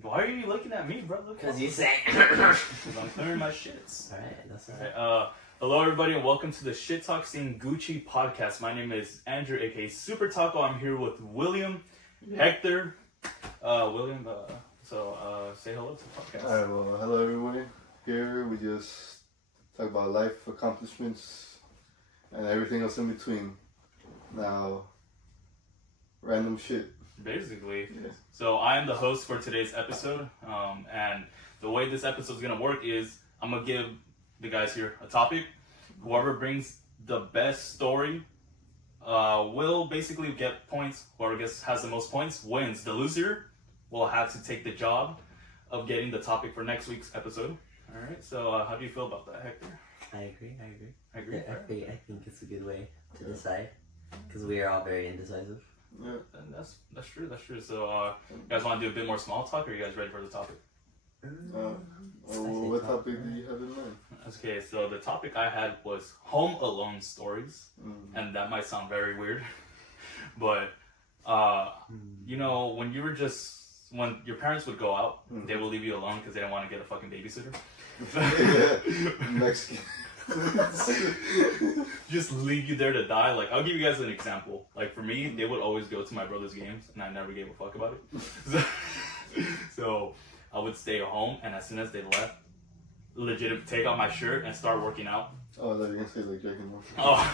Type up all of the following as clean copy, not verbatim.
Why are you looking at me, bro? Because you said. Because I'm clearing my shits. Alright, that's Alright. Hello, everybody, and welcome to the Shit Talk Scene Gucci podcast. My name is Andrew, aka Super Taco. I'm here with William, Hector. William, say hello to the podcast. Alright, well, hello everyone. Here we just talk about life accomplishments and everything else in between. Now, random shit. Basically. Yeah. So I am the host for today's episode, and the way this episode is going to work is I'm going to give the guys here a topic. Whoever brings the best story will basically get points. Whoever has the most points wins. The loser will have to take the job of getting the topic for next week's episode. All right, so how do you feel about that, Hector? I agree. I agree. I think it's a good way to decide. Because we are all very indecisive. Yeah. And that's true. So you guys want to do a bit more small talk, or are you guys ready for the topic? What topic do you have in mind? Okay, so the topic I had was Home Alone stories, and that might sound very weird, but you know, when your parents would go out, they will leave you alone because they don't want to get a fucking babysitter. Mexican. Just leave you there to die. Like, I'll give you guys an example. Like, for me, they would always go to my brother's games, and I never gave a fuck about it. So I would stay at home, and as soon as they left, legit take off my shirt and start working out. Oh, that you're gonna say like drinking more. Oh,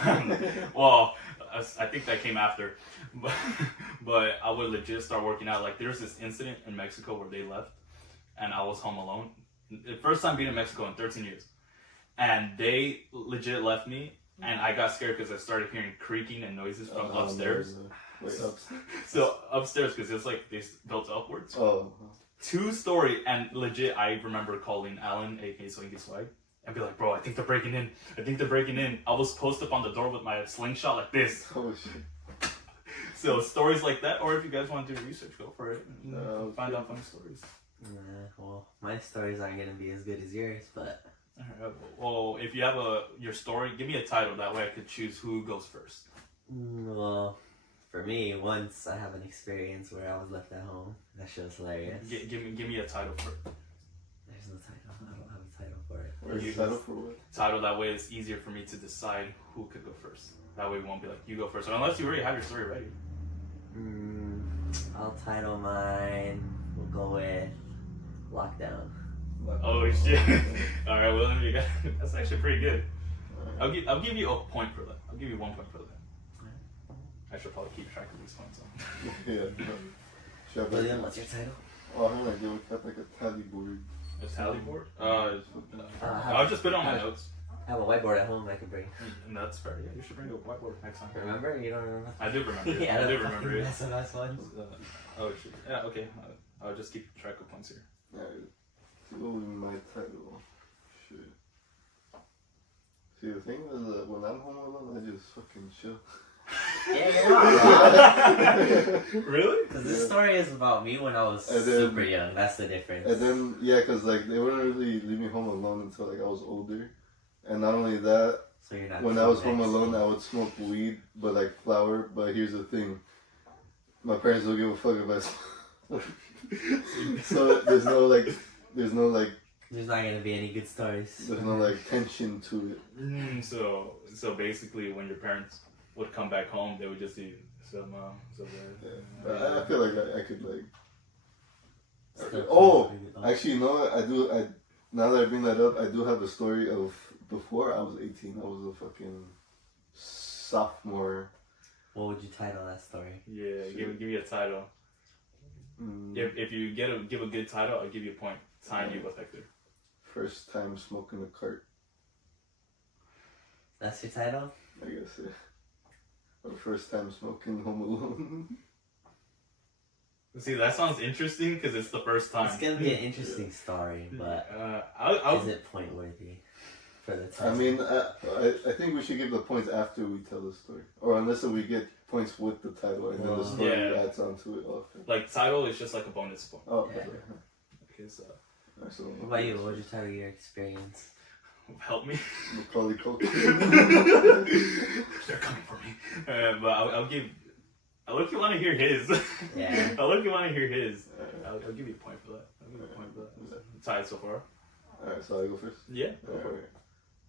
well, I think that came after, but I would legit start working out. Like, there was this incident in Mexico where they left, and I was home alone. The first time being in Mexico in 13 years. And they legit left me, and I got scared because I started hearing creaking and noises from upstairs. Wait, upstairs? So upstairs, because it's like they built upwards. Oh. 2-story, and legit, I remember calling Alan, aka Swinky Swag, and be like, bro, I think they're breaking in. I was posted up on the door with my slingshot like this. Oh shit. So stories like that, or if you guys want to do research, go for it. Find out funny stories. Well, my stories aren't going to be as good as yours, but... Alright, well, if you have your story, give me a title. That way I could choose who goes first. Well, for me, once I have an experience where I was left at home. That shit was hilarious. Give me a title for it. There's no title. I don't have a title for it. Where's the title for what? Title, that way it's easier for me to decide who could go first. That way we won't be like, you go first. Unless you already have your story ready. I'll title mine. We'll go with Lockdown. Oh shit! All right, well you got that's actually pretty good. I'll give you a point for that. I'll give you 1 point for that. I should probably keep track of these points. Yeah. William, what's your title? Oh, I'm gonna give it like a tally board. A tally board? I'll just put it on my notes. I have a whiteboard at home I can bring. And that's fair. Yeah, you should bring a whiteboard next time. Remember? You don't remember? I do remember. It. Yeah, I do remember it. That's the last one. Oh shit. Yeah. Okay. I'll just keep track of points here. What would be my title? Shit. See, the thing is that when I'm home alone, I just fucking chill. Yeah, you're not. Really? Because this story is about me when I was super young. That's the difference. And then, yeah, because like they wouldn't really leave me home alone until like I was older. And not only that, so you're not when I was home alone, I would smoke weed, but like flower. But here's the thing: my parents don't give a fuck if I smoke. So there's not gonna be any good stories. There's no like tension to it. So basically, when your parents would come back home, they would just eat some. I feel like I could like. Actually, you know what? I do. Now that I bring that up, I do have a story of before I was 18. I was a fucking sophomore. What would you title that story? Yeah, give me a title. If you give a good title, I'll give you a point. Time you with Hector. First time smoking a cart. That's your title? I guess, yeah. Or first time smoking Home Alone. See, that sounds interesting because it's the first time. It's gonna be an interesting story, but is it point worthy for the title? I mean, I think we should give the points after we tell the story, or unless we get points with the title and then the story adds onto it. Like title is just like a bonus point. Oh, yeah. Okay, so. What about you? What would you title your experience? Help me. Macaulay Culkin. They're coming for me. But I'll give I look, you want to hear his. Yeah. I look, you want to hear his. I'll give you a point for that. I'll give you a point for that. Tied so far. Alright, so I go first? Yeah. Go for it.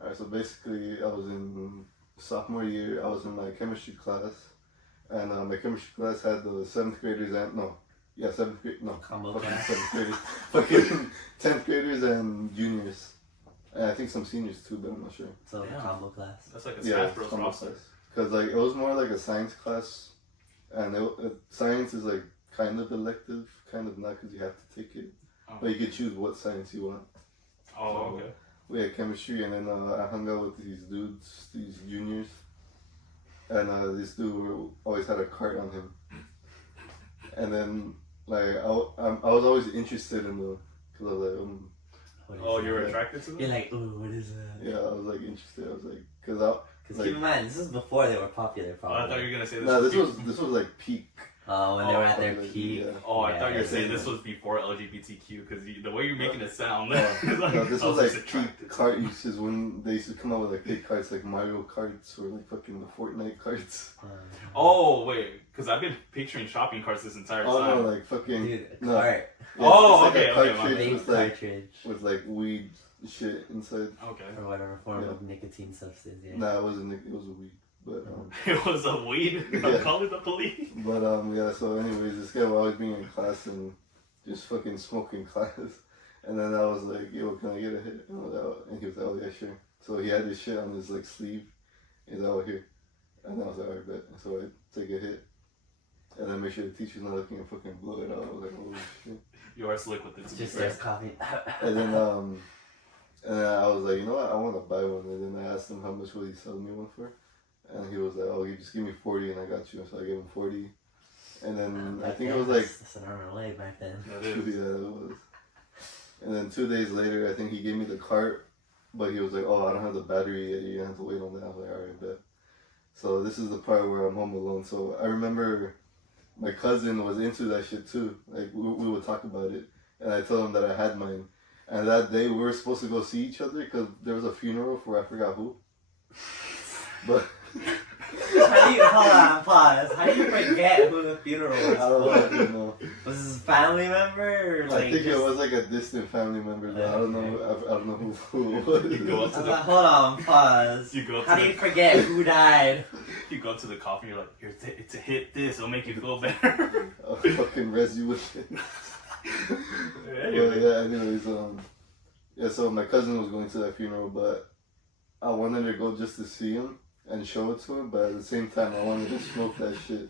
Alright, so basically I was in sophomore year, I was in my chemistry class. And my chemistry class had the 7th graders and, 7th grade, Combo fucking class. 7th graders. Fucking 10th graders and juniors. And I think some seniors too, but I'm not sure. So Yeah. combo class. That's like a Yeah, Smash Bros. combo roster. class. Because like, it was more like a science class. And science is like kind of elective, kind of not because you have to take it. Oh. But you can choose what science you want. Oh, So, okay. We had chemistry, and then I hung out with these dudes, these juniors, and this dude always had a cart on him. And then, like, I was always interested in the, cause I was like, What is Oh, that? you were attracted to them? You're like, ooh, what is that? yeah, I was like interested. I was like, cause Because keep in mind, this is before they were popular, Oh, I thought probably. you were gonna say this. nah, was this was like peak. When they were at their like, peak. yeah. Oh, I thought you were Yeah. saying this was before LGBTQ because the way you're making it sound. No, is like, no, this I was just like attracted peak to cart them. uses when they used to come out with like big carts, like Mario carts or like fucking the Fortnite carts. Oh wait, because I've been picturing shopping carts this entire Oh time. no, like fucking. Dude, a no. cart. Yeah, Oh, it's like a okay, my cartridge Big with like cartridge. with like weed shit inside. Okay. Or whatever form Yeah. of nicotine substance, yeah. Nah, it wasn't. It was a weed. But It was a weed. I'm Yeah. calling the police. yeah. So anyways, this guy would always be in class and just fucking smoking class. And then I was like, yo, can I get a hit? And he was like, oh yeah, sure. So he had this shit on his like sleeve. He's like, oh here. And I was like, alright, bet. So I take a hit. And then make sure the teacher's not looking and fucking blow it out. I was like, holy shit. You are slick with it. To be Just fair. starts coughing. And then I was like, you know what? I want to buy one. And then I asked him how much will he sell me one for. And he was like, oh, you just give me 40 and I got you. So I gave him 40. And then I think it was like, That's an arm and a leg back then. That yeah, is. it was. And then 2 days later, I think he gave me the cart, but he was like, oh, I don't have the battery yet. You're going to have to wait on that. I was like, alright, bet. So this is the part where I'm home alone. So I remember my cousin was into that shit too. Like, we would talk about it. And I told him that I had mine. And that day, we were supposed to go see each other because there was a funeral for I forgot who. But How do you, hold on, pause. How do you forget who the funeral was I don't for? fucking know. Was this a family member? Or like I think it just- was like a distant family member, but I don't know. I don't know who it You go was. up I to was like, the hold on, pause. You go up How to do the- you forget who died? you go up to the coffee. You're like, here to hit this. It'll make you feel better. I'll fucking res you with it. But yeah, anyways, yeah. So my cousin was going to that funeral, but I wanted to go just to see him and show it to him, but at the same time, I wanted to smoke that shit.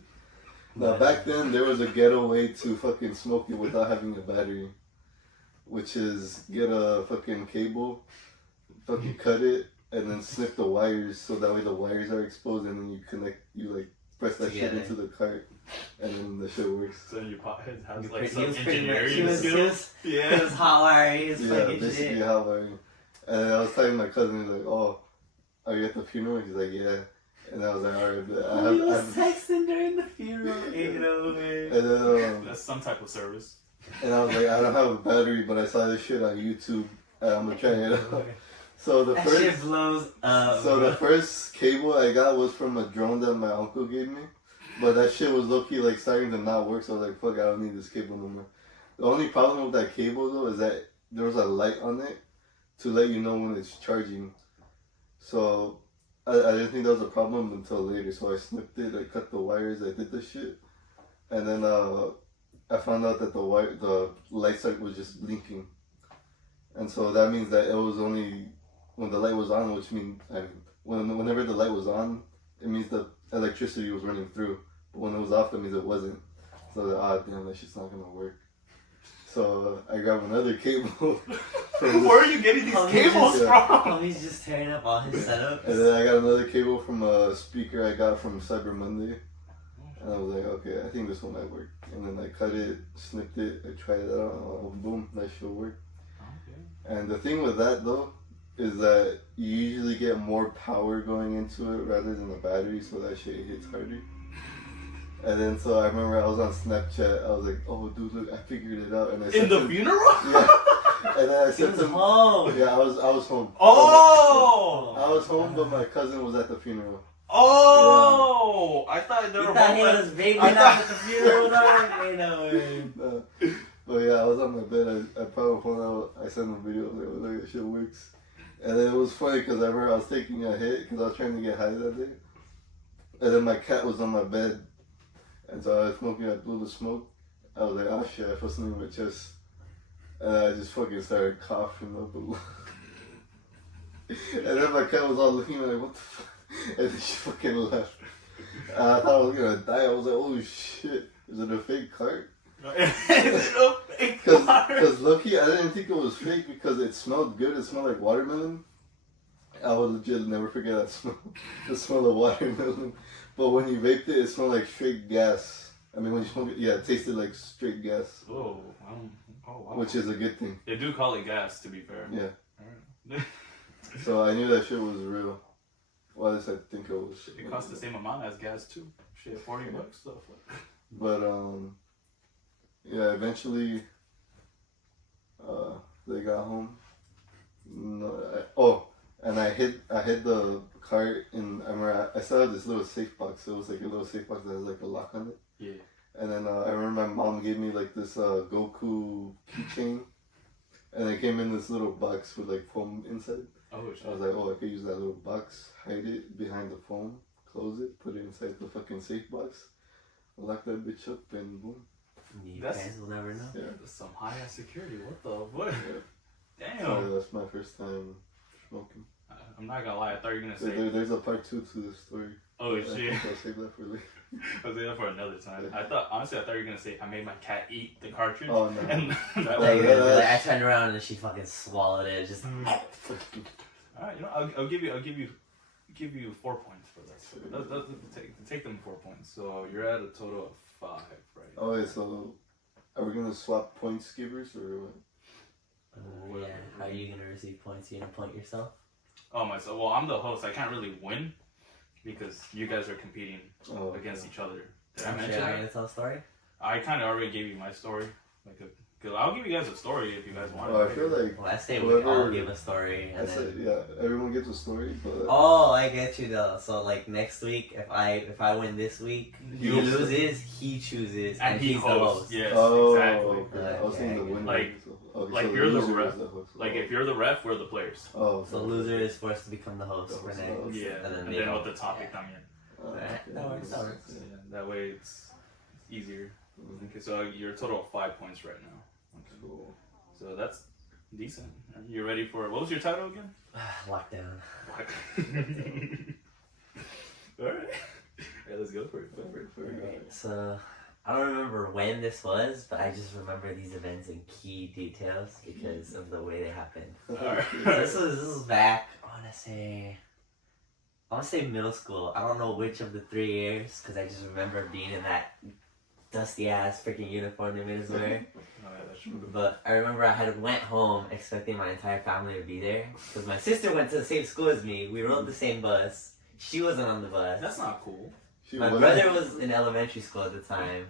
Now, back then, there was a ghetto way to fucking smoke it without having a battery, which is get a fucking cable, fucking cut it, and then snip the wires so that way the wires are exposed, and then you like press that shit Together. into the cart, and then the shit works. So your pothead has He like was some pretty much- he engineering was- skills. It Yeah. was hot wire, he was Yeah, fucking basically shit. how wiring. And I was telling my cousin, he's like, oh, are you at the funeral? He's like, yeah. And I was like, alright, but I He was have texting during the funeral, ain't no way. and then, That's some type of service. and I was like, I don't have a battery, but I saw this shit on YouTube, and I'm gonna try it out. So the That shit first, blows up. so bro. the first cable I got was from a drone that my uncle gave me, but that shit was low key like starting to not work. So I was like, fuck, I don't need this cable no more. The only problem with that cable though is that there was a light on it to let you know when it's charging. So I didn't think that was a problem until later. So I snipped it, I cut the wires, I did the shit, and then I found out that the light circuit was just blinking, and so that means that it was only when the light was on, which means whenever the light was on, it means the electricity was running through. But when it was off, that means it wasn't. So I was like, damn, that shit's not gonna work. So I grabbed another cable. Where are you getting these Oh, cables yeah. from? Oh, he's just tearing up all his setups. And then I got another cable from a speaker I got from Cyber Monday. And I was like, okay, I think this one might work. And then I cut it, snipped it, I tried it out, and boom, that should work. Okay. And the thing with that though, is that you usually get more power going into it rather than the battery, so that shit hits harder. And then so I remember I was on Snapchat, I was like, oh dude, look, I figured it out. And I In sent the him- funeral? Yeah. And then I He sent was him, home. yeah, I was home. Oh! I was home, but my cousin was at the funeral. Oh, I thought they You were thought he both was vaping out at the funeral, dog? Ain't no way. But yeah, I was on my bed. I probably phone out. I sent a video. Like, look, that shit works. And then it was funny because I remember I was taking a hit because I was trying to get high that day. And then my cat was on my bed. And so I was smoking. I blew the smoke. I was like, oh shit, I felt something in my chest. And I just fucking started coughing up a lot. And then my cat was all looking at me like, what the fuck? And then she fucking left. And I thought I was gonna die. I was like, oh shit, is it a fake cart? Is it a fake cart? Because low-key, I didn't think it was fake because it smelled good. It smelled like watermelon. I would legit never forget that smell. The smell of watermelon. But when you vaped it, it smelled like straight gas. I mean, when you smoke it, yeah, it tasted like straight gas. Oh, wow. Which is a good thing. They do call it gas, to be fair. Yeah. Alright. So I knew that shit was real. Well, at least I think it was. It costs the same amount as gas, too. Shit, $40 stuff. But, yeah, eventually, they got home. And I hid the cart in. I remember I still had this little safe box. It was like a little safe box that has like a lock on it. Yeah. And then I remember my mom gave me like this Goku keychain, and it came in this little box with like foam inside. Oh, shit. I was like, oh, I could use that little box, hide it behind the foam, close it, put it inside the fucking safe box, lock that bitch up, and boom. You That's- guys will never know. Yeah. That's some high-ass security. What? Yeah. Damn. So that's my first time smoking. I'm not gonna lie, I thought you were gonna say. There's a part 2 to this story. Oh, I shit. think I'll save that for later. I'll say that for another time. Honestly, I thought you were gonna say, I made my cat eat the cartridge. Oh, no. And that Like, was. I turned around and she fucking swallowed it. Just. Alright, you know, I'll give you 4 points for that. So take them 4 points. So you're at a total of 5, right? Oh, wait, so are we gonna swap points givers or what? Yeah, how are you gonna receive points? You gonna point yourself? Oh, myself. Well, I'm the host. I can't really win because you guys are competing against each other. Did I mention I'm that? gonna tell a story. I kind of already gave you my story. Cause I'll give you guys a story if you guys want. Oh, I feel like Well, I say we all give a story. I And said, then... yeah, everyone gets a story, but Oh, I get you though. So like next week, if I win this week, he You- loses, he chooses, and he he's the hosts. host. Yes, oh, exactly. okay. I was thinking the winner. Like- okay, like so you're the loser ref. is the host. Like if you're the ref, we're the players. Oh, So loser is forced to become the host The for host, next. Yeah, And then and they then don't. with the topic I'm in. Alright, that works. That works. Yeah, that way it's easier. Okay, so you're a total of 5 points right now. Okay. Cool. So that's decent. Are you ready for what was your title again? Lockdown. Alright. Hey, let's go for it. Alright, so I don't remember when this was, but I just remember these events in key details because of the way they happened. Alright. So this was back. I want to say middle school. I don't know which of the 3 years because I just remember being in that dusty ass freaking uniform they made us wear. Oh, yeah, that's true. But I remember I had went home expecting my entire family to be there because my sister went to the same school as me. We rode the same bus. She wasn't on the bus. That's not cool. My brother was in elementary school at the time.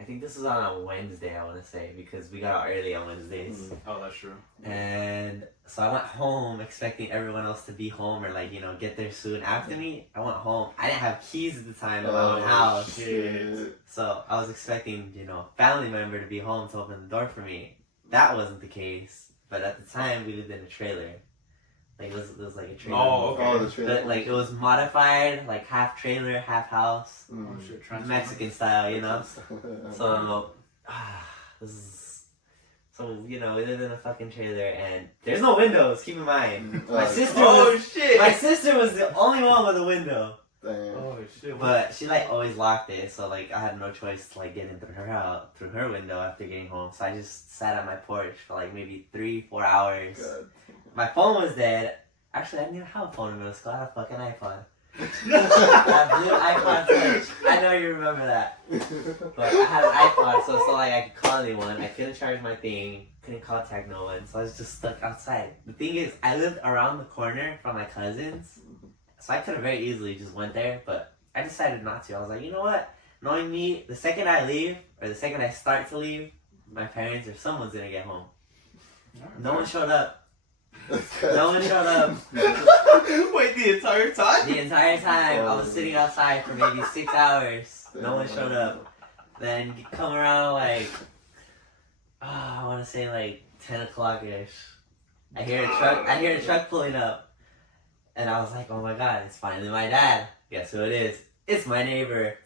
I think this was on a Wednesday, I want to say, because we got out early on Wednesdays. Oh, that's true. And so I went home expecting everyone else to be home or like, you know, get there soon after me. I went home. I didn't have keys at the time to my own house. Shit. So I was expecting, you know, family member to be home to open the door for me. That wasn't the case. But at the time, we lived in a trailer. Like, it was like a trailer. Oh, okay. Oh, the trailer. But, like, it was modified, like half trailer, half house. Oh, shit. Mexican style, you know? So, this is... So, you know, we lived in a fucking trailer and there's no windows, keep in mind. My sister was... shit! My sister was the only one with a window. Damn. Oh shit! But she like always locked it, so like I had no choice to like get in through her house, through her window after getting home. So I just sat at my porch for like maybe 3-4 hours. God. My phone was dead. Actually, I didn't even have a phone in middle school. I had a fucking iPod. That blue iPod Touch. I know you remember that. But I had an iPod, so like I could call anyone. I couldn't charge my thing. Couldn't contact no one. So I was just stuck outside. The thing is, I lived around the corner from my cousins. So I could have very easily just went there, but I decided not to. I was like, you know what? Knowing me, the second I leave, or the second I start to leave, my parents or someone's gonna get home. No one showed up. No one showed up. Wait, the entire time? The entire time, I was sitting outside for maybe 6 hours. No one showed up. Then come around like, I want to say like 10 o'clock ish. I hear a truck pulling up, and I was like, oh my god, it's finally my dad. Guess who it is? It's my neighbor.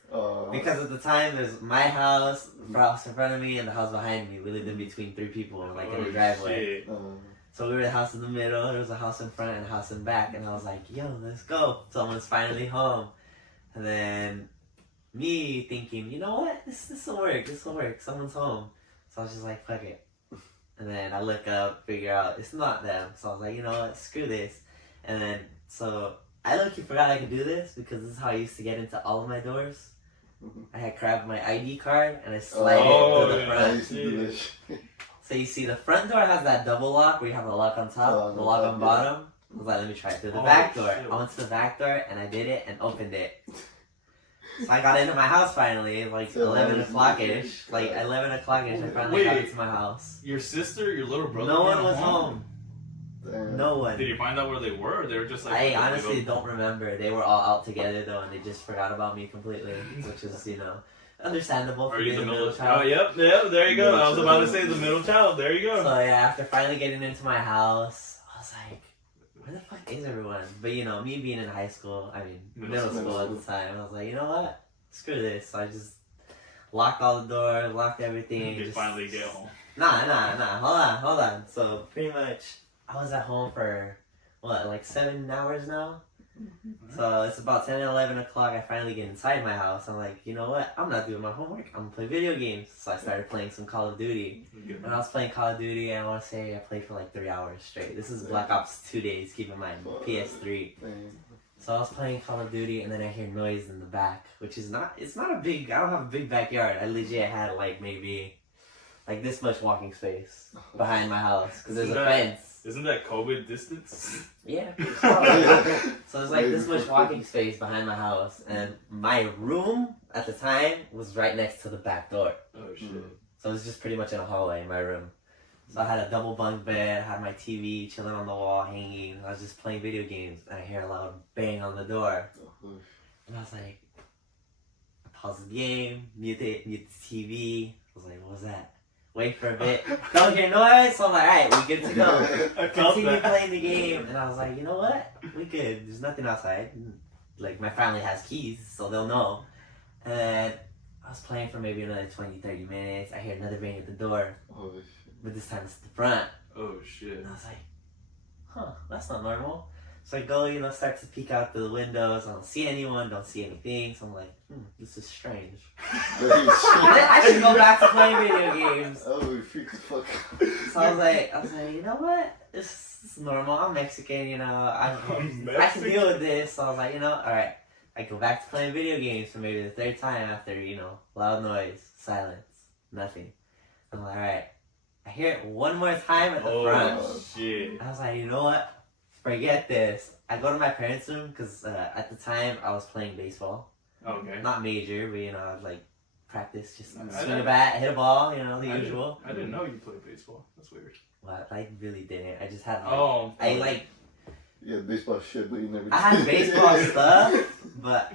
Because at the time, there's my house in front of me and the house behind me. We lived in between 3 people, like in the driveway. So we were the house in the middle. There was a house in front and a house in back, and I was like, yo, let's go. Someone's finally home. And then me thinking, you know what? This will work. This will work. Someone's home. So I was just like, fuck it. And then I look up, figure out it's not them. So I was like, you know what? Screw this. And then, so I low-key forgot I could do this because this is how I used to get into all of my doors. I had grabbed my ID card and I slide it through the front. So you see the front door has that double lock where you have a lock on top, the lock on bottom. I was like, let me try it through the back door. I went to the back door and I did it and opened it. So I got into my house finally, like 11 o'clock-ish. Like 11 o'clock-ish, I finally got into my house. Your sister, your little brother? No one was home. Damn. No one. Did you find out where they were? Or they were just like... I honestly don't remember. They were all out together though, and they just forgot about me completely, which is, you know, understandable. Are you the middle child? Oh, yep, there you go. I was about to say the middle child. There you go. So yeah, after finally getting into my house, I was like, where the fuck is everyone? But you know, me being in high school, I mean, middle school at the time, I was like, you know what? Screw this. So I just locked all the doors, locked everything. You finally get home. Nah. Hold on. So pretty much, I was at home for, what, like 7 hours now? So it's about 10 and 11 o'clock. I finally get inside my house. I'm like, you know what? I'm not doing my homework. I'm going to play video games. So I started playing some Call of Duty. When I was playing Call of Duty, I want to say I played for like 3 hours straight. This is Black Ops 2 days, keep in mind. PS3. So I was playing Call of Duty and then I hear noise in the back, which is not, it's not a big, I don't have a big backyard. I legit had like maybe like this much walking space behind my house because there's a fence. Isn't that COVID distance? Yeah. So there's like this much walking space behind my house, and my room at the time was right next to the back door. Oh shit. So it was just pretty much in a hallway in my room. So I had a double bunk bed, I had my TV chilling on the wall, hanging. I was just playing video games, and I hear a loud bang on the door. And I was like, I paused the game, mute the TV. I was like, what was that? Wait for a bit. Don't hear noise. So I'm like, alright, we good to go. Continue playing the game. And I was like, you know what? We good. There's nothing outside. Like, my family has keys, so they'll know. And I was playing for maybe another 20, 30 minutes. I hear another bang at the door. Oh, shit. But this time it's the front. Oh, shit. And I was like, huh, that's not normal. So I go, you know, start to peek out the windows. I don't see anyone, don't see anything. So I'm like, this is strange. I should go back to playing video games. Oh, we freaked the fuck out. So I was like, you know what? This is normal. I'm Mexican, you know. I can deal with this. So I was like, you know, alright. I go back to playing video games for maybe the 3rd time after, you know, loud noise, silence, nothing. I'm like, alright. I hear it one more time at the front. Oh, shit. I was like, you know what? Forget this. I go to my parents' room because at the time I was playing baseball. Okay. Not major, but you know, I would like practice, just swing a bat, hit a ball, you know, the usual. I didn't know you played baseball. That's weird. Well, I really didn't. I just had Yeah, baseball shit, but you never. I had baseball stuff, but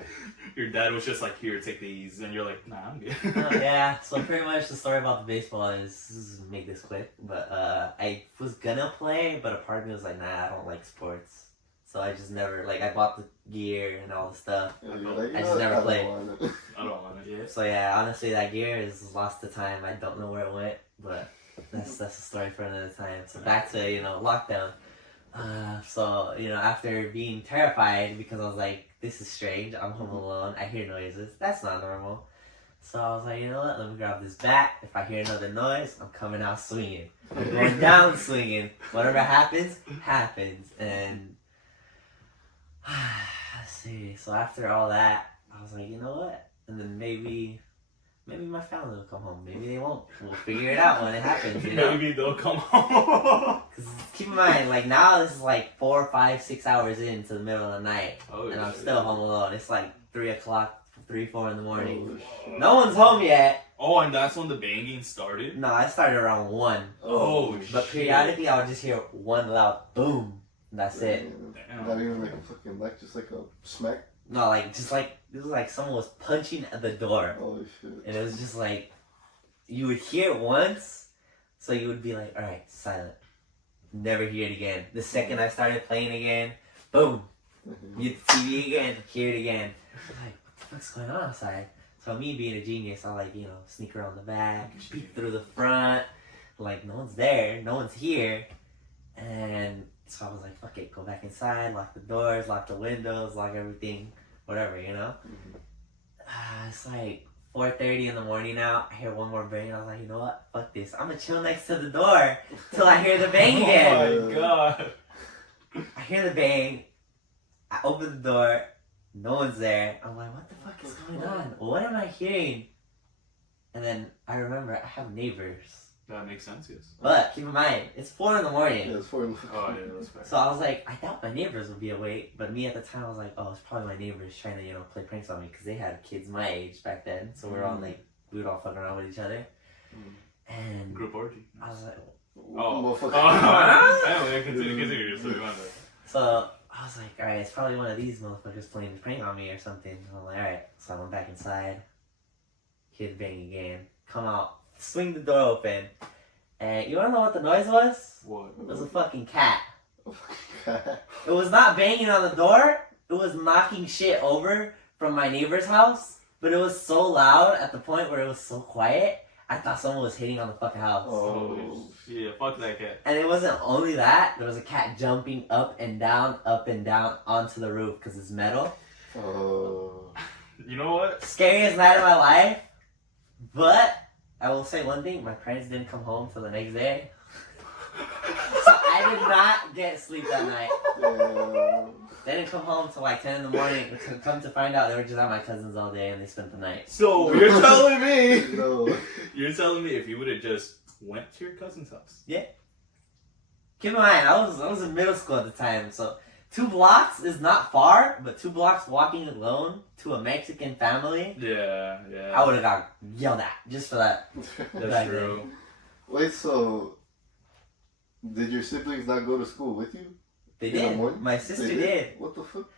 your dad was just like, here, take these, and you're like, nah, I'm good. yeah. So pretty much the story about the baseball is make this quick. But I was gonna play, but a part of me was like, nah, I don't like sports. So I just never I bought the gear and all the stuff. Yeah, like, I just never played. I don't want it. Yeah. So yeah, honestly, that gear is lost to time. I don't know where it went, but that's a story for another time. So back to lockdown. So you know, after being terrified because I was like, this is strange. I'm home alone. I hear noises. That's not normal. So I was like, you know what? Let me grab this bat. If I hear another noise, I'm coming out swinging. I'm going down swinging. Whatever happens, happens. And let's see. So after all that, I was like, you know what? And then maybe my family will come home. Maybe they won't. We'll figure it out when it happens. You know? Maybe they'll come home. Because keep in mind, now this is 4, 5, 6 hours into the middle of the night, and I'm still home alone. It's 3 o'clock, 3, 4 in the morning. Oh, no one's home yet. Oh, and that's when the banging started? No, I started around 1. Oh, But periodically, I would just hear one loud boom. And that's it. Damn. Not even like a fucking like, just like a smack. No, like, just like, it was like someone was punching at the door. Holy shit. And it was just like, you would hear it once, so you would be like, alright, silent. Never hear it again. The second I started playing again, boom. Mute the TV again, hear it again. Like, what the fuck's going on outside? So me being a genius, I like, sneak around the back, peek through the front. Like, no one's there, no one's here. And so I was like, fuck it, go back inside, lock the doors, lock the windows, lock everything, whatever, It's like 4:30 in the morning now. I hear one more bang. I was like, you know what? Fuck this. I'm gonna chill next to the door till I hear the bang again. Oh my god. I hear the bang. I open the door. No one's there. I'm like, what the fuck is going on? What am I hearing? And then I remember I have neighbors. That makes sense, yes. But keep in mind, it's 4 in the morning. Yeah, it's for him. Oh, yeah, that's fair. So I was like, I doubt my neighbors would be awake. But me at the time, I was like, oh, it's probably my neighbors trying to, play pranks on me. Because they had kids my age back then. So we were all like, we would all fuck around with each other. And Group orgy. I was like, Oh. Motherfucker. Anyway, continue your story. so I was like, alright, it's probably one of these motherfuckers playing a prank on me or something. And I'm like, alright. So I went back inside. Hear the bang again. Come out. Swing the door open. And you wanna know what the noise was? What? It was a fucking cat. It was not banging on the door. It was knocking shit over from my neighbor's house. But it was so loud at the point where it was so quiet. I thought someone was hitting on the fucking house. Oh, yeah, fuck that cat. And it wasn't only that. There was a cat jumping up and down onto the roof because it's metal. Oh. You know what? Scariest night of my life. But I will say one thing. My parents didn't come home till the next day. So I did not get sleep that night. Yeah. They didn't come home till like 10 in the morning. Come to find out, they were just at my cousin's all day and they spent the night. So you're telling me? No. You're telling me if you would have just went to your cousin's house? Yeah. Keep in mind, I was in middle school at the time, so 2 blocks is not far, but 2 blocks walking alone to a Mexican family, Yeah. I would have got yelled at just for that. That's true. Wait, so did your siblings not go to school with you? They In the did. morning? My sister They did. What the fuck?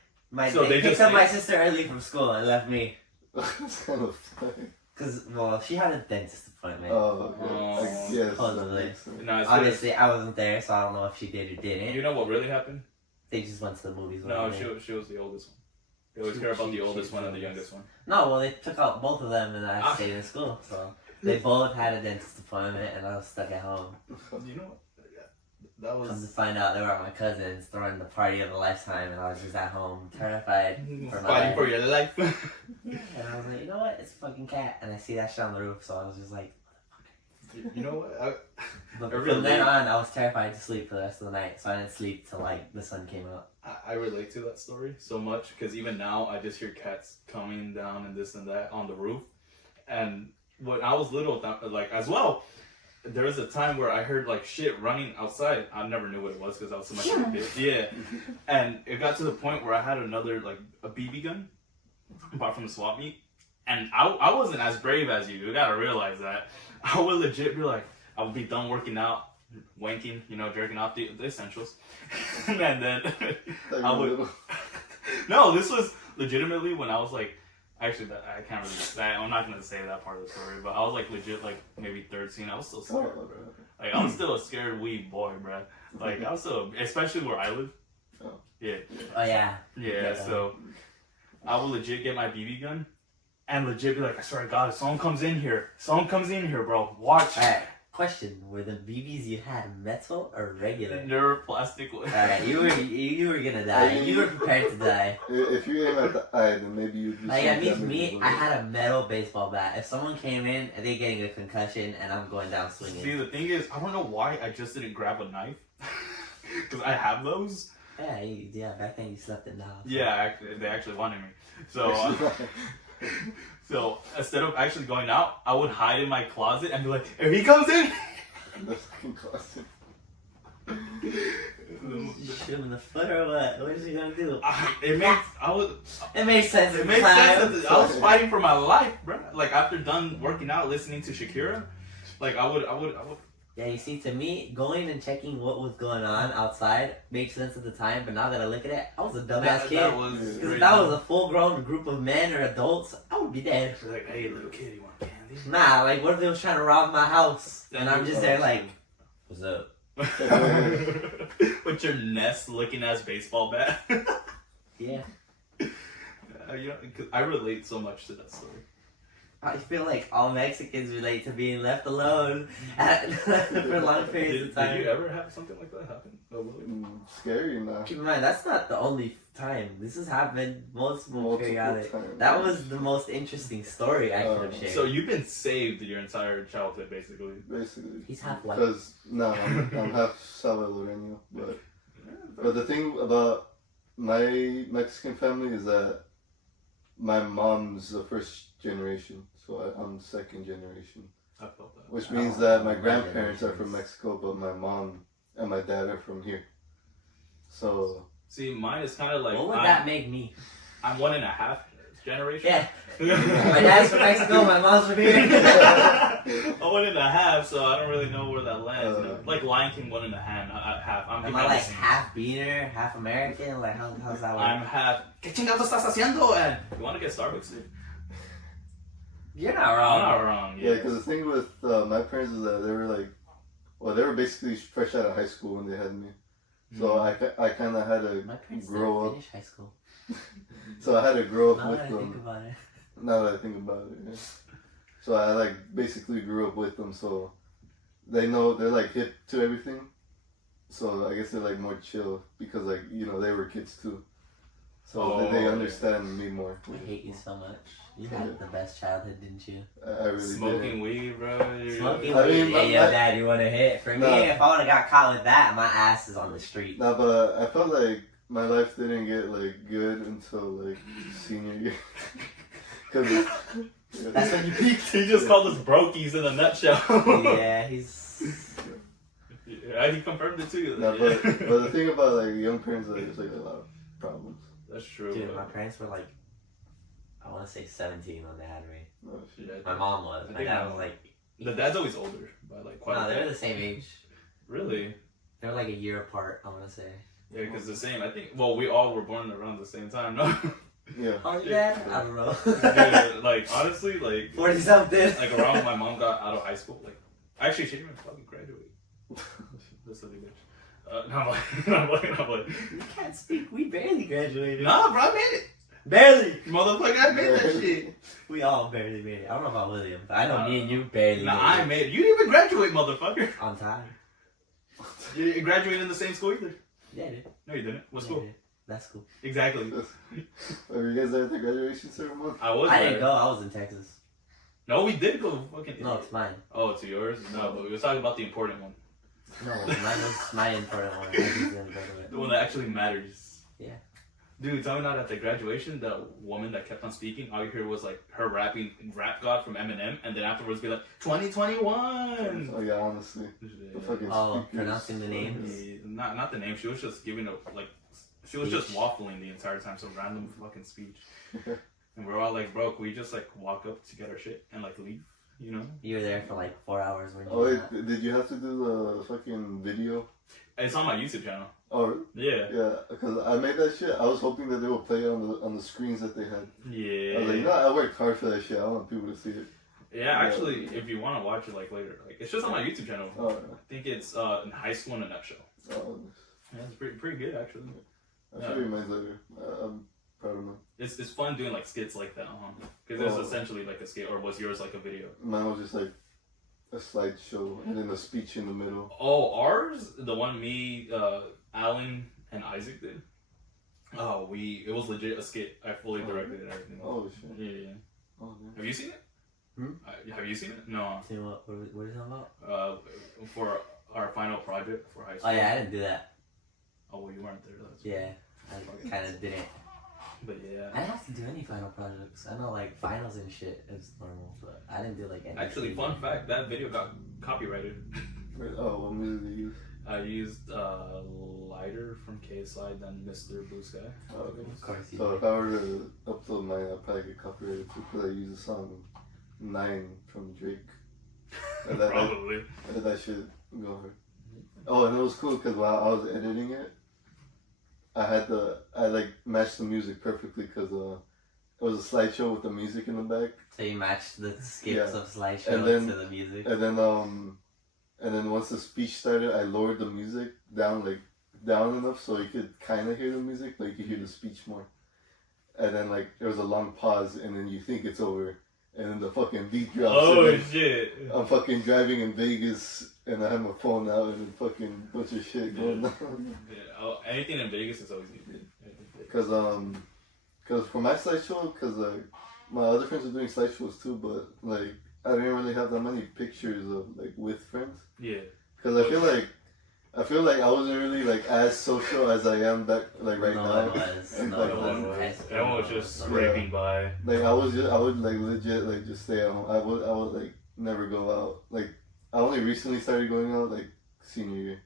So they they picked just up my stayed? sister early from school and left me. That's kind of funny. Because, well, she had a dentist appointment. Oh, okay. Oh. Yes. Supposedly. that makes sense. No, it's Obviously, I wasn't there, so I don't know if she did or didn't. You know what really happened? They just went to the movies with No, me. she was the oldest one. They always care about the oldest one and the youngest one. No, well, they took out both of them and I Ah. stayed in school. So they both had a dentist appointment and I was stuck at home. You know what? That Come to was find out they were at my cousin's throwing the party of a lifetime and I was just at home terrified for my fighting life. for your life. And I was like, you know what? It's a fucking cat. And I see that shit on the roof, so I was just like, You know what? but I from really- then on, I was terrified to sleep for the rest of the night. So I didn't sleep till like the sun came out. I relate to that story so much because even now I just hear cats coming down and this and that on the roof. And when I was little, like as well, there was a time where I heard like shit running outside. I never knew what it was because I was so much of a kid. Yeah, and it got to the point where I had another like a BB gun bought from the swap meet, and I wasn't as brave as you. You gotta realize that. I would legit be like, I would be done working out, wanking, jerking off the essentials, and then I would. No, this was legitimately when I was like. Actually, I can't really. I'm not gonna say that part of the story, but I was like legit, like maybe 13. I was still scared, bro. Like I was still a scared wee boy, bro. Like I was still, especially where I live. Yeah. Oh, yeah. Yeah. So I would legit get my BB gun, and legit be like, I swear to God, if someone comes in here, bro, watch. Alright, question. Were the BBs you had metal or regular? They're plastic. Alright, you were gonna die. You were prepared to die. If you aim at the eye, then maybe you just. Like at least me, I had a metal baseball bat. If someone came in and they getting a concussion and I'm going down swinging. See, the thing is, I don't know why I just didn't grab a knife, because I have those. Yeah, back then you slept in the house. Yeah, they actually wanted me. So, so instead of actually going out, I would hide in my closet and be like, if he comes in. That's fucking classic. Shoot him in the foot or what? What is he gonna do? It made sense. It made sense. I was fighting for my life, bro. Like after done working out, listening to Shakira, like I would. Yeah, you see, to me, going and checking what was going on outside makes sense at the time, but now that I look at it, I was a dumbass kid. Because if that was a full-grown group of men or adults, I would be dead. Like, hey, little kid, you want candy? Nah, like, what if they was trying to rob my house? And I'm just there like, what's up? With your nest looking ass baseball bat. Yeah. You know, 'cause I relate so much to that story. I feel like all Mexicans relate to being left alone for long periods of time. Did you ever have something like that happen? Oh, really? Scary now. Keep in mind, that's not the only time. This has happened multiple periodic. times. That was the most interesting story I could have shared. So you've been saved your entire childhood, basically. Basically. He's half white. Because, no, I'm half Salvadoreño. But the thing about my Mexican family is that my mom's the first generation. So I'm second generation. I felt that. Which means that my grandparents are from Mexico, but my mom and my dad are from here. So... See, mine is kind of like... What would that make me? I'm 1.5 generation. Yeah. My dad's from Mexico, my mom's from here. I'm 1.5, so I don't really know where that lands. You know? Like Lion King 1.5, half. Am I like half beaner, half American? Like how's that work? I'm half. ¿Qué chingados estás haciendo? And you want to get Starbucks, dude? You're not wrong. I'm not wrong. Yeah, because the thing with my parents is that they were like, well, they were basically fresh out of high school when they had me. So I kind of had to My parents grow didn't up. finish high school. So I had to grow up Now with that I them. think about it. Now that I think about it, yeah. So I like basically grew up with them, so they know they're like hip to everything. So I guess they're like more chill because like you know they were kids too. So they understand me more. I hate you so much. You had the best childhood, didn't you? I really Smoking weed, bro. Smoking I weed. mean, Hey, yo, dad, you want to hit? For me, if I would have got caught with that, my ass is on the street. No, but I felt like my life didn't get like good until like senior year. Cause That's when you peaked. He just called us brokies in a nutshell. Yeah, he's. Yeah, he confirmed it too. no, but the thing about like young parents, like there's like a lot of problems. That's true. Dude, my parents were like, I want to say 17 when they had me. Oh, shit. Yeah, My mom was. My dad was like. the dad's always older by like quite No, a they were bit. the same age. Really? They were like a year apart, I want to say. Yeah, because the same. I think. Well, we all were born around the same time, no? Yeah. How's your dad? I don't know. Dude, like honestly, like 40 something. like around when my mom got out of high school. Like actually, she didn't even fucking graduate. This silly bitch. No, I'm like. You can't speak. We barely graduated. Nah, bro, I made it. Barely. Motherfucker, I made that shit. We all barely made it. I don't know about William, but I know me and you barely Nah, made I it. made it. You didn't even graduate, motherfucker. On time. You didn't graduate in the same school either. Yeah, dude. No, you didn't. What Yeah, school? dude. That's cool. Exactly. Were you guys there at the graduation ceremony? I was. I there. didn't go. I was in Texas. No, we did go. Fucking. No, it's mine. Oh, it's yours. No, but we were talking about the important one. No, mine was my important one. I didn't go to it. The one that actually matters. Yeah. Dude, tell me not at the graduation, the woman that kept on speaking, all you hear was like her rapping Rap God from Eminem, and then afterwards be like, 2021! Oh yeah, honestly. The fucking Oh, speakers. pronouncing the names? Yeah, not the name, she was just giving a, like, she was just waffling the entire time, some random fucking speech. And we're all like, bro, can we just like walk up to get our shit and like leave, you know? You were there for like 4 hours. Weren't you? Oh wait, did you have to do the fucking video? It's on my YouTube channel. Oh really? Yeah. Yeah, because I made that shit. I was hoping that they would play it on the screens that they had. Yeah. I was like, no, I worked hard for that shit. I want people to see it. Yeah, actually, if you want to watch it like later, like it's just on my YouTube channel. Oh, I think it's in High School in a Nutshell. oh, Yeah, it's pretty good actually. I'll show you mine later. I'm proud of mine. It's fun doing like skits like that, because it was Oh. essentially like a skit, or was yours like a video? Mine was just like a slideshow and then a speech in the middle. Oh, ours, the one me, Alan, and Isaac did. Oh, it was legit a skit. I fully directed it and everything. Oh shit. Yeah. Oh man. Have you seen it? Have you seen it? No. See what are you talking about? For our final project for high school. Oh yeah, I didn't do that. Oh, well, you weren't there. That's Yeah, I kind of didn't. But yeah. I didn't have to do any final projects. I know like finals and shit is normal, but I didn't do like any. Actually, fun fact, that video got copyrighted. Oh, what music did you use? I used lighter from KSI than Mr. Blue Sky. Of course you So do. if I were to upload mine, I'd probably get copyrighted too because I use the song 9 from Drake. And Probably. that should go hard. Oh, and it was cool because while I was editing it, I like matched the music perfectly because it was a slideshow with the music in the back. So you matched the skips Yeah. of slideshow And then- to the music. And then once the speech started, I lowered the music down enough so you could kind of hear the music, but you could hear the speech more. And then like there was a long pause, and then you think it's over, and then the fucking beat drops. Oh and then shit! I'm fucking driving in Vegas, and I have my phone out, and then fucking bunch of shit going on. Yeah, anything in Vegas is always good. Cause for my slideshow, cause like my other friends were doing slideshows too, but like I didn't really have that many pictures of like with friends. Yeah. Cause I feel like I wasn't really like as social as I am back like right no now. one was. And No like, one everyone was. Everyone was just No. scraping by. Like I would like legit like just stay at home. I would like never go out. Like I only recently started going out like senior year.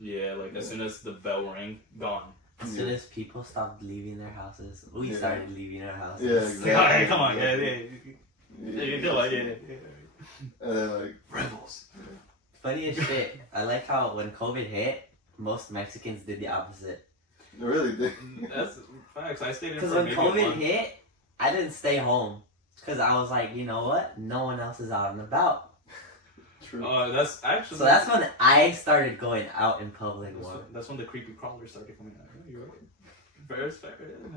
Yeah, like as soon as the bell rang, gone. As soon as people stopped leaving their houses, we Yeah. started leaving our houses. Yeah, exactly. Hey, come on, yeah. Yeah, You do it, yeah. And then like Rebels. Funny as shit. I like how when COVID hit, most Mexicans did the opposite. it really did. That's facts. I stayed in Because for when maybe a COVID month. hit, I didn't stay home. Because I was like, you know what? No one else is out and about. True. That's actually. So that's when I started going out in public more. That's when the creepy crawlers started coming out. Yeah, you're right. Fair.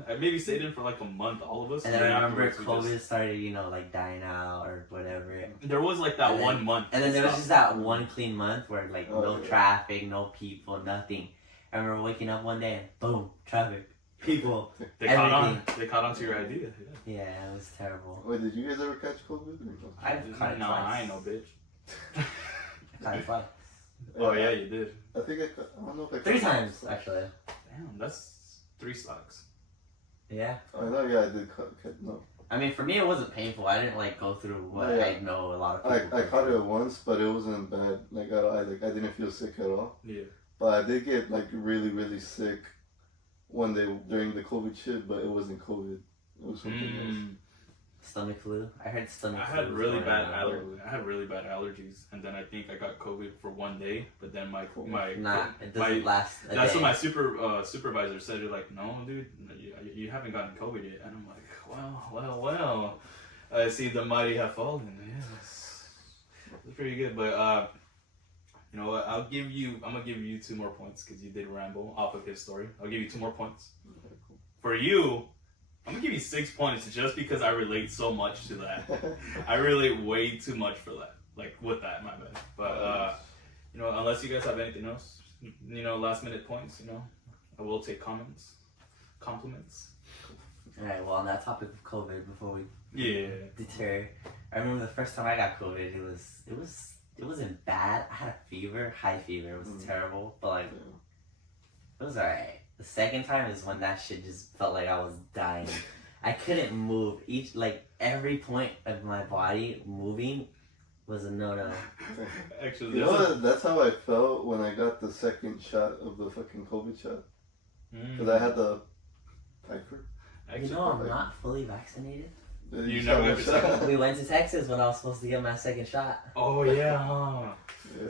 I maybe stayed in for like a month, all of us. And then I remember afterwards we COVID started, like dying out or whatever. there was like that And then- 1 month. And then there was stuff. just that one clean month where like Oh, no yeah. traffic, no people, nothing. I remember waking up one day and boom, traffic, people. They caught on. everything. They caught on to your idea. Yeah. Yeah, it was terrible. Wait, did you guys ever catch COVID? Or no? I've caught it No, twice. I ain't no bitch. I caught it twice. Oh yeah, you did. I think I don't know if I 3 caught it. times actually. Damn, that's 3 slacks. Yeah. I know, yeah, I did no. I mean, for me, it wasn't painful. I didn't like go through what Yeah. I know a lot of I people. caught it once, but it wasn't bad. Like I didn't feel sick at all. Yeah. But I did get like really really sick one day during the COVID shit, but it wasn't COVID. It was something else. Stomach flu. I heard stomach I flu. had was really going bad around. allergies. I had really bad allergies, and then I think I got COVID for 1 day. But then my Nah, it doesn't last a that's day. what my supervisor said. You're like, no, dude, you haven't gotten COVID yet. And I'm like, well. I see the mighty have fallen. Yes, it's pretty good. But you know what? I'm gonna give you 2 more points because you did ramble off of his story. I'll give you 2 more points. For you, I'm gonna give you 6 points just because I relate so much to that. I relate way too much for that. Like with that, my bad. But unless you guys have anything else, last minute points, I will take compliments. Alright, well, on that topic of COVID, before we Yeah. deter, I remember the first time I got COVID, it wasn't bad. I had a fever, high fever. It was terrible, but like, it was alright. The second time is when that shit just felt like I was dying. I couldn't move. Every point of my body moving was a no-no. Actually, You know what? That's how I felt when I got the second shot of the fucking COVID shot. Because I had the Piper. You know, I'm not fully vaccinated. You never got your second? We went to Texas when I was supposed to get my second shot. Oh yeah. Huh?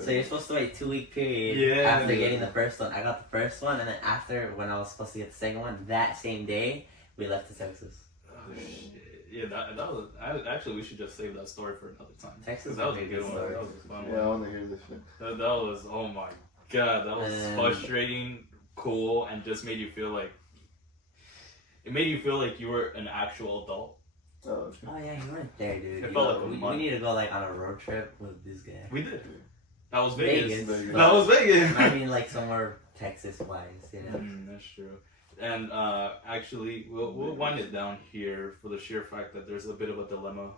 So you're supposed to wait 2-week period Yeah. after getting the first one. I got the first one, and then after when I was supposed to get the second one, that same day we left to Texas. Oh, shit. Yeah, that was. Actually, we should just save that story for another time. Texas That was a is a good good one. story. That was a fun Yeah, I one. want to hear this shit. That was. Oh my god, that was frustrating, cool, and just made you feel like. It made you feel like you were an actual adult. Oh, okay. Oh yeah, you weren't there, dude. It You felt know, like a we month. need to go like on a road trip with this guy. We did. That was Vegas. Vegas. That was Vegas. I mean, like somewhere Texas wise, you know. That's true. And actually, we'll wind it down here for the sheer fact that there's a bit of a dilemma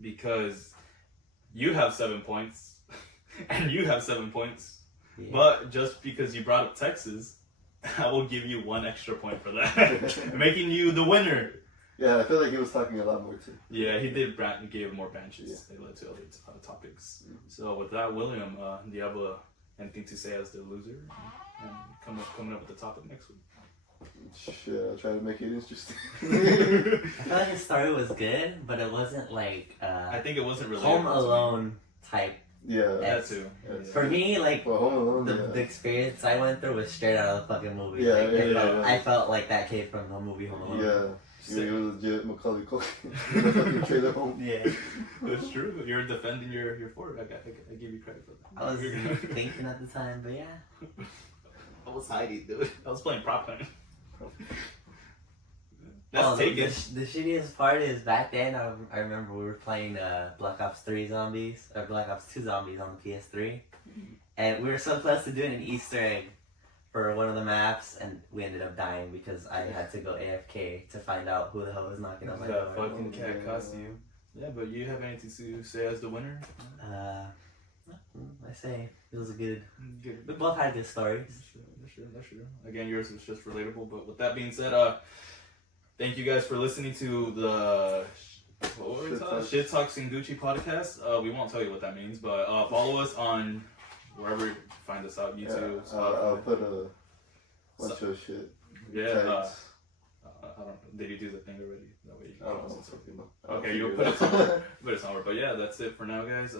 because you have 7 points and you have 7 points, Yeah. but just because you brought up Texas, I will give you 1 extra point for that, making you the winner. Yeah, I feel like he was talking a lot more too. Yeah, he did. Gave more branches. They led to other topics. So with that, William, do you have a anything to say as the loser, and coming up with the topic next week. Shit, I'll try to make it interesting. I feel like the story was good, but it wasn't like I think it wasn't really Home Alone type. Yeah. That too. Yes. For me, like For Home Alone, the experience I went through was straight out of the fucking movie. Yeah, Like, yeah. I felt like that came from the movie Home Alone. Yeah. You were legit Macaulay Culkin in the fucking trailer home. Yeah. It's true. You're defending your fort. I give you credit for that. I was thinking at the time, but yeah. I was hiding, dude. I was playing prop time. That's Oh, taken. the shittiest part is back then I remember we were playing Black Ops 3 Zombies, or Black Ops 2 Zombies on the PS3. And we were so close to doing an Easter egg for one of the maps, and we ended up dying because I had to go AFK to find out who the hell was knocking on my door. That fucking cat cost you. Yeah, but you have anything to say as the winner? I say it was a good. Good. We both had good stories. That's true. Again, yours was just relatable. But with that being said, thank you guys for listening to the Shit Talks in Gucci podcast. We won't tell you what that means, but follow us on wherever you find us out, YouTube. Yeah, I'll put a bunch of shit. Yeah. Tags. I don't. Did you do the thing already? That way you I can don't know. post it. I'll Okay, figure you'll it put it out. somewhere. Put it somewhere. But yeah, that's it for now, guys.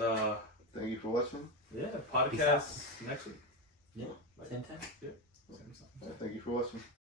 Thank you for watching. Yeah, podcast next week. Same time. Same time. Thank you for watching.